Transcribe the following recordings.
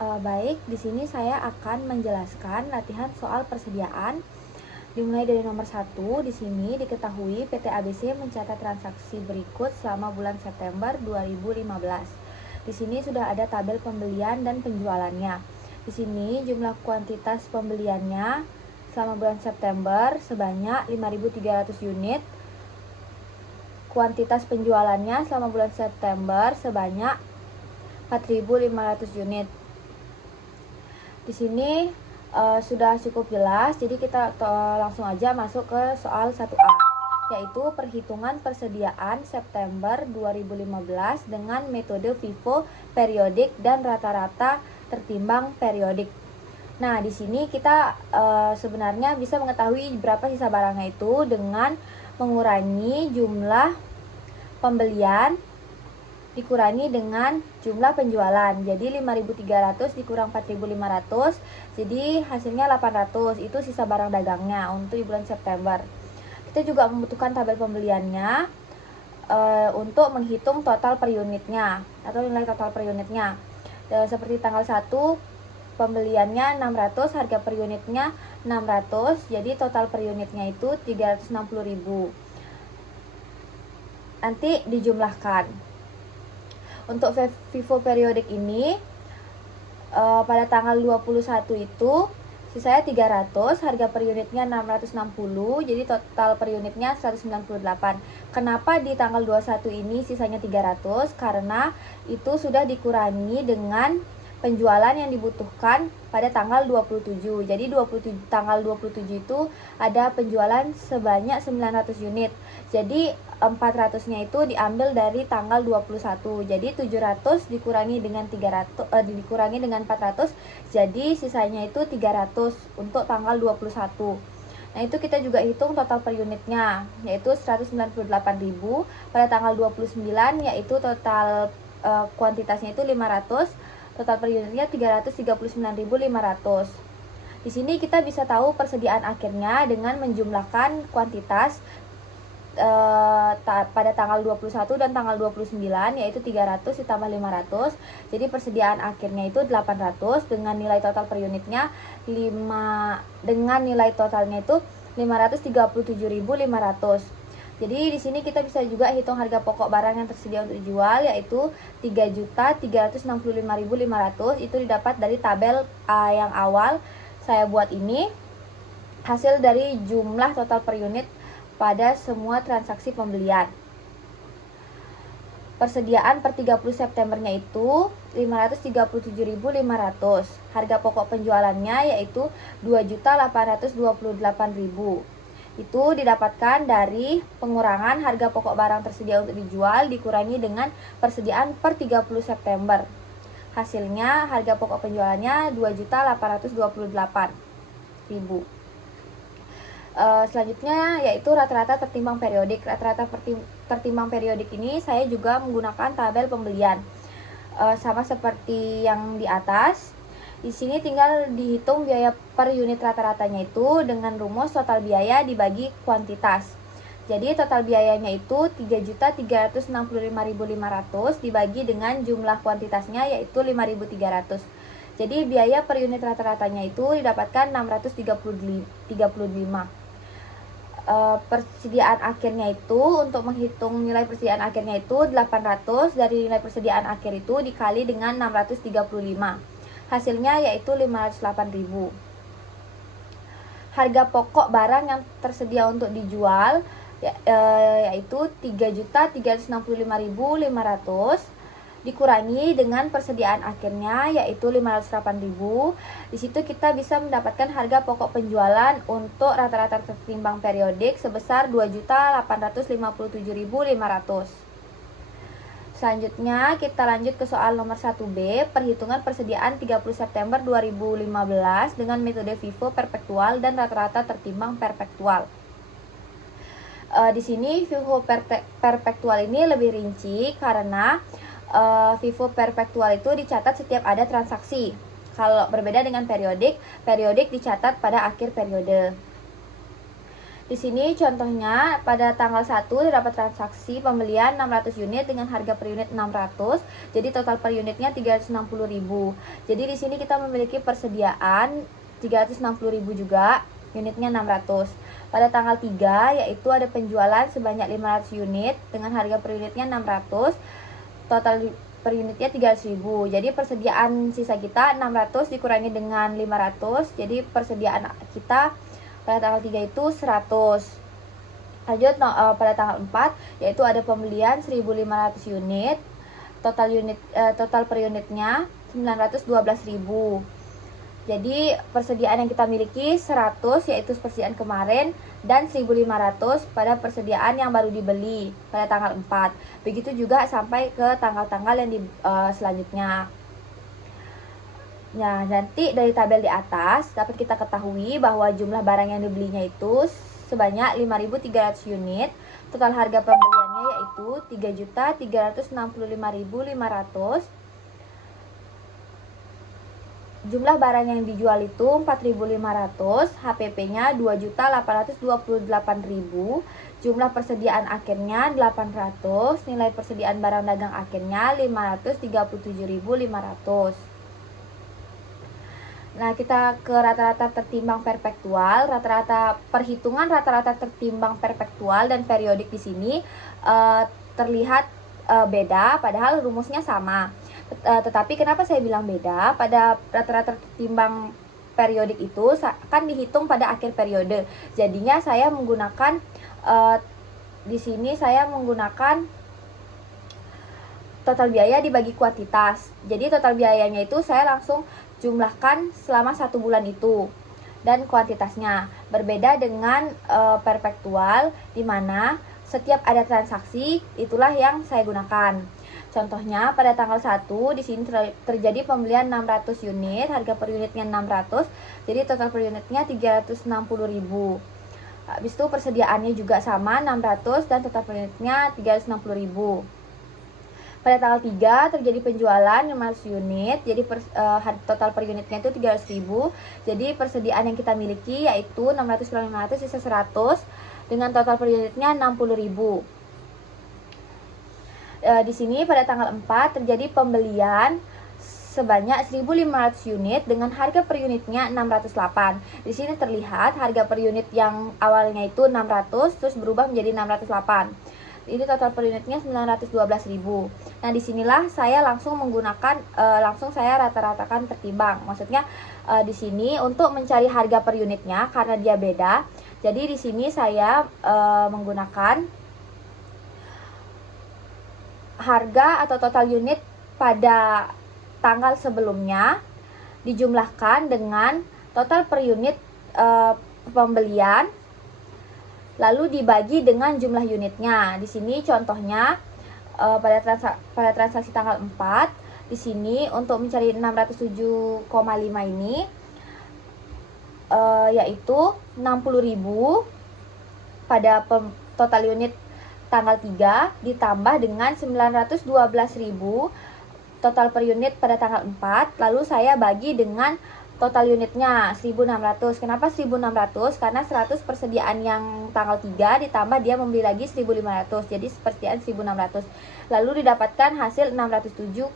Baik, di sini saya akan menjelaskan latihan soal persediaan. Dimulai dari nomor 1, di sini diketahui PT ABC mencatat transaksi berikut selama bulan September 2015. Di sini sudah ada tabel pembelian dan penjualannya. Di sini jumlah kuantitas pembeliannya selama bulan September sebanyak 5.300 unit. Kuantitas penjualannya selama bulan September sebanyak 4.500 unit. Di sini sudah cukup jelas, jadi kita langsung aja masuk ke soal 1A, yaitu perhitungan persediaan September 2015 dengan metode FIFO periodik dan rata-rata tertimbang periodik. Nah, di sini kita sebenarnya bisa mengetahui berapa sisa barangnya itu dengan mengurangi jumlah pembelian dikurangi dengan jumlah penjualan. Jadi 5.300 dikurang 4.500, jadi hasilnya 800. Itu sisa barang dagangnya untuk di bulan September. Kita juga membutuhkan tabel pembeliannya untuk menghitung total per unitnya atau nilai total per unitnya. Seperti tanggal 1 pembeliannya 600, harga per unitnya 600, jadi total per unitnya itu 360.000. Nanti dijumlahkan. Untuk FIFO periodik ini pada tanggal 21 itu sisanya 300, harga per unitnya 660, jadi total per unitnya 198. Kenapa di tanggal 21 ini sisanya 300? Karena itu sudah dikurangi dengan penjualan yang dibutuhkan pada tanggal 27. Jadi tanggal 27 itu ada penjualan sebanyak 900 unit. Jadi 400-nya itu diambil dari tanggal 21. Jadi 700 dikurangi dengan 400, jadi sisanya itu 300 untuk tanggal 21. Nah, itu kita juga hitung total per unitnya, yaitu 198.000 pada tanggal 29, yaitu total kuantitasnya itu 500, total per unitnya 339.500. Di sini kita bisa tahu persediaan akhirnya dengan menjumlahkan kuantitas pada tanggal 21 dan tanggal 29, yaitu 300 ditambah 500. Jadi persediaan akhirnya itu 800 dengan nilai total per unitnya dengan nilai totalnya itu 537.500. Jadi di sini kita bisa juga hitung harga pokok barang yang tersedia untuk dijual, yaitu 3.365.500. Itu didapat dari tabel yang awal saya buat ini, hasil dari jumlah total per unit pada semua transaksi pembelian. Persediaan per 30 Septembernya itu 537.500. Harga pokok penjualannya yaitu 2.828.000. Itu didapatkan dari pengurangan harga pokok barang tersedia untuk dijual dikurangi dengan persediaan per 30 September. Hasilnya harga pokok penjualannya 2.828.000. Selanjutnya yaitu rata-rata tertimbang periodik. Rata-rata tertimbang periodik ini saya juga menggunakan tabel pembelian sama seperti yang di atas. Di sini tinggal dihitung biaya per unit rata-ratanya itu dengan rumus total biaya dibagi kuantitas. Jadi total biayanya itu 3.365.500 dibagi dengan jumlah kuantitasnya yaitu 5.300. Jadi biaya per unit rata-ratanya itu didapatkan 635. Persediaan akhirnya itu, untuk menghitung nilai persediaan akhirnya itu 800 dari nilai persediaan akhir itu dikali dengan 635. Hasilnya yaitu 508.000. Harga pokok barang yang tersedia untuk dijual yaitu 3.365.500 dikurangi dengan persediaan akhirnya yaitu 508.000. Di situ kita bisa mendapatkan harga pokok penjualan untuk rata-rata tertimbang periodik sebesar 2.857.500. Selanjutnya kita lanjut ke soal nomor 1B, perhitungan persediaan 30 September 2015 dengan metode FIFO perpektual dan rata-rata tertimbang perpektual. Di sini FIFO perpektual ini lebih rinci karena FIFO perpektual itu dicatat setiap ada transaksi. Kalau berbeda dengan periodik, periodik dicatat pada akhir periode. Di sini contohnya pada tanggal 1 terdapat transaksi pembelian 600 unit dengan harga per unit 600. Jadi total per unitnya 360.000. Jadi di sini kita memiliki persediaan 360.000 juga, unitnya 600. Pada tanggal 3 yaitu ada penjualan sebanyak 500 unit dengan harga per unitnya 600. Total per unitnya 300.000. Jadi persediaan sisa kita 600 dikurangi dengan 500. Jadi persediaan kita pada tanggal 3 itu 100. Lanjut pada tanggal 4 yaitu ada pembelian 1.500 unit. Total per unitnya 912.000. Jadi persediaan yang kita miliki 100 yaitu persediaan kemarin dan 1.500 pada persediaan yang baru dibeli pada tanggal 4. Begitu juga sampai ke tanggal-tanggal yang selanjutnya. Nah, nanti dari tabel di atas dapat kita ketahui bahwa jumlah barang yang dibelinya itu sebanyak 5.300 unit. Total harga pembeliannya yaitu 3.365.500. Jumlah barang yang dijual itu 4.500, HPP-nya 2.828.000. Jumlah persediaan akhirnya 800, nilai persediaan barang dagang akhirnya 537.500. Nah, kita ke rata-rata tertimbang perpektual. Perhitungan rata-rata tertimbang perpektual dan periodik di sini terlihat beda, padahal rumusnya sama. Tetapi kenapa saya bilang beda? Pada rata-rata tertimbang periodik itu akan dihitung pada akhir periode. Jadinya saya menggunakan di sini saya menggunakan total biaya dibagi kuantitas. Jadi total biayanya itu saya langsung jumlahkan selama 1 bulan itu dan kuantitasnya. Berbeda dengan perpektual di mana setiap ada transaksi itulah yang saya gunakan. Contohnya pada tanggal 1 di sini terjadi pembelian 600 unit, harga per unitnya 600. Jadi total per unitnya 360.000. Habis itu persediaannya juga sama 600 dan total per unitnya 360.000. Pada tanggal 3 terjadi penjualan 500 unit, jadi total per unitnya itu 300.000. Jadi persediaan yang kita miliki yaitu 600 kurang 500 sisa 100 dengan total per unitnya 60.000. Di sini pada tanggal 4 terjadi pembelian sebanyak 1.500 unit dengan harga per unitnya 608. Di sini terlihat harga per unit yang awalnya itu 600 terus berubah menjadi 608. Ini total per unitnya 912.000. Nah, disinilah saya langsung menggunakan saya rata-ratakan tertimbang. Maksudnya di sini untuk mencari harga per unitnya karena dia beda. Jadi di sini saya menggunakan harga atau total unit pada tanggal sebelumnya dijumlahkan dengan total per unit pembelian lalu dibagi dengan jumlah unitnya. Di sini contohnya pada transaksi tanggal 4, di sini untuk mencari 607,5 ini yaitu 60.000 pada total unit tanggal 3 ditambah dengan 912.000 total per unit pada tanggal 4, lalu saya bagi dengan total unitnya 1.600. Kenapa 1.600? Karena 100 persediaan yang tanggal 3 ditambah dia membeli lagi 1.500. Jadi persediaan 1.600. Lalu didapatkan hasil 607,5.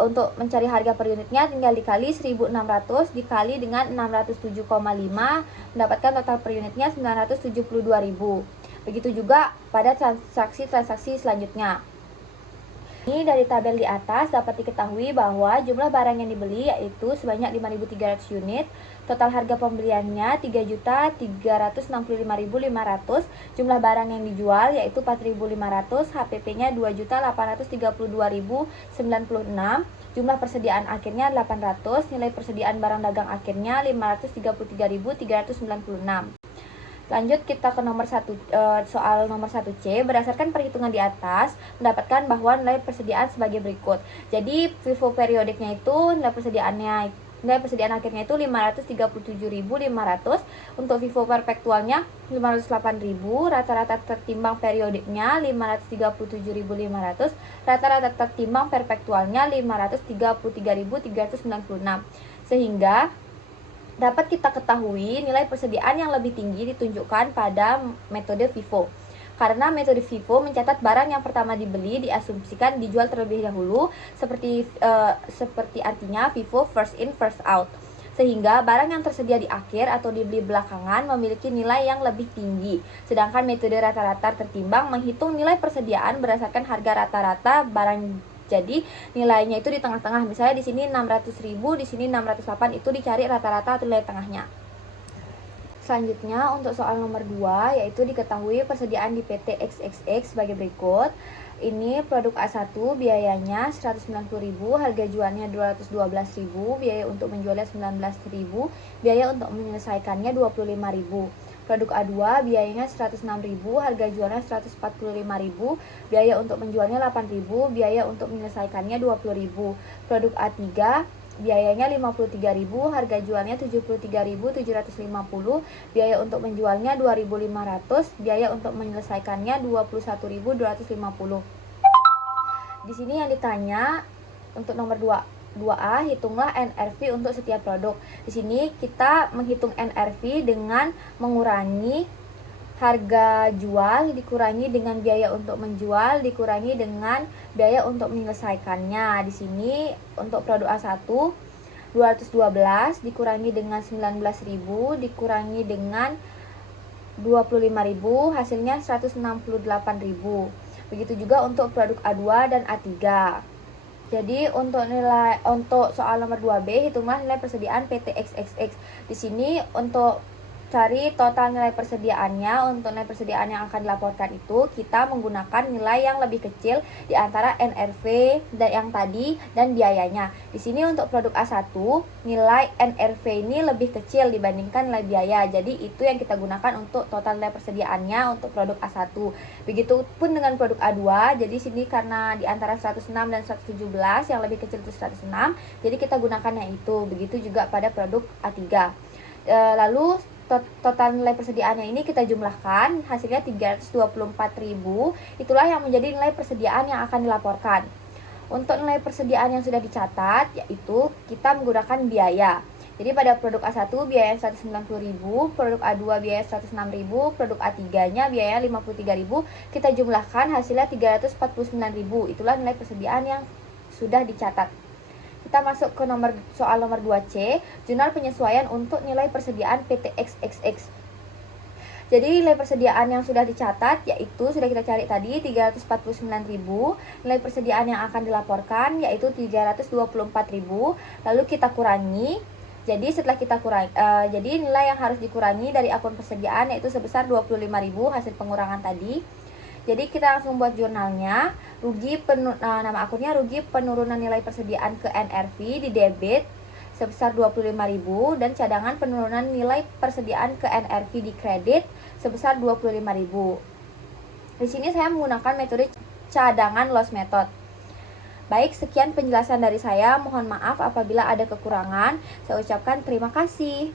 Untuk mencari harga per unitnya tinggal dikali 1.600 dikali dengan 607,5 mendapatkan total per unitnya 972.000. Begitu juga pada transaksi selanjutnya. Ini dari tabel di atas dapat diketahui bahwa jumlah barang yang dibeli yaitu sebanyak 5.300 unit, total harga pembeliannya 3.365.500, jumlah barang yang dijual yaitu 4.500, HPP-nya 2.832.096, jumlah persediaan akhirnya 800, nilai persediaan barang dagang akhirnya 533.396. Lanjut kita ke soal nomor 1C. Berdasarkan perhitungan di atas mendapatkan bahwa nilai persediaan sebagai berikut. Jadi FIFO periodiknya itu nilai persediaan akhirnya itu 537.500. Untuk FIFO perpektualnya 508.000. Rata-rata tertimbang periodiknya 537.500. Rata-rata tertimbang perpektualnya 533.396. Sehingga Dapat kita ketahui nilai persediaan yang lebih tinggi ditunjukkan pada metode FIFO. Karena metode FIFO mencatat barang yang pertama dibeli diasumsikan dijual terlebih dahulu, seperti artinya FIFO first in first out. Sehingga barang yang tersedia di akhir atau dibeli belakangan memiliki nilai yang lebih tinggi. Sedangkan metode rata-rata tertimbang menghitung nilai persediaan berdasarkan harga rata-rata barang. Jadi nilainya itu di tengah-tengah. Misalnya di sini 600.000, di sini 608, itu dicari rata-rata atau nilai tengahnya. Selanjutnya untuk soal nomor 2 yaitu diketahui persediaan di PT XXX sebagai berikut. Ini produk A1 biayanya 190.000, harga jualnya 212.000, biaya untuk menjualnya 19.000, biaya untuk menyelesaikannya 25.000. Produk A2 biayanya 106.000, harga jualnya 145.000, biaya untuk menjualnya 8.000, biaya untuk menyelesaikannya 20.000. Produk A3 biayanya 53.000, harga jualnya 73.750, biaya untuk menjualnya 2.500, biaya untuk menyelesaikannya 21.250. Di sini yang ditanya untuk nomor 2A, hitunglah NRV untuk setiap produk. Di sini kita menghitung NRV dengan mengurangi harga jual dikurangi dengan biaya untuk menjual dikurangi dengan biaya untuk menyelesaikannya. Di sini untuk produk A1 212 dikurangi dengan 19.000 dikurangi dengan 25.000, hasilnya 168.000. Begitu juga untuk produk A2 dan A3. Jadi untuk soal nomor 2B, hitunglah nilai persediaan PT XXX. Di sini untuk cari total nilai persediaannya, untuk nilai persediaan yang akan dilaporkan itu kita menggunakan nilai yang lebih kecil di antara NRV dan yang tadi dan biayanya. Di sini untuk produk A1 nilai NRV ini lebih kecil dibandingkan nilai biaya. Jadi itu yang kita gunakan untuk total nilai persediaannya untuk produk A1. Begitupun dengan produk A2. Jadi sini karena di antara 106 dan 117 yang lebih kecil itu 106, jadi kita gunakan yang itu. Begitu juga pada produk A3. Lalu total nilai persediaannya ini kita jumlahkan, hasilnya 324.000. Itulah yang menjadi nilai persediaan yang akan dilaporkan. Untuk nilai persediaan yang sudah dicatat, yaitu kita menggunakan biaya. Jadi pada produk A1 biaya 190.000, produk A2 biaya 106.000, produk A3-nya biaya 53.000. Kita jumlahkan, hasilnya 349.000. Itulah nilai persediaan yang sudah dicatat. Kita masuk ke soal nomor 2C, jurnal penyesuaian untuk nilai persediaan PT XXX. Jadi nilai persediaan yang sudah dicatat yaitu sudah kita cari tadi 349.000, nilai persediaan yang akan dilaporkan yaitu 324.000, lalu kita kurangi. Jadi setelah kita kurangi, jadi nilai yang harus dikurangi dari akun persediaan yaitu sebesar 25.000 hasil pengurangan tadi. Jadi kita langsung buat jurnalnya. Nama akunnya rugi penurunan nilai persediaan ke NRV di debit sebesar 25.000 dan cadangan penurunan nilai persediaan ke NRV di kredit sebesar 25.000. Di sini saya menggunakan metode cadangan loss method. Baik, sekian penjelasan dari saya. Mohon maaf apabila ada kekurangan. Saya ucapkan terima kasih.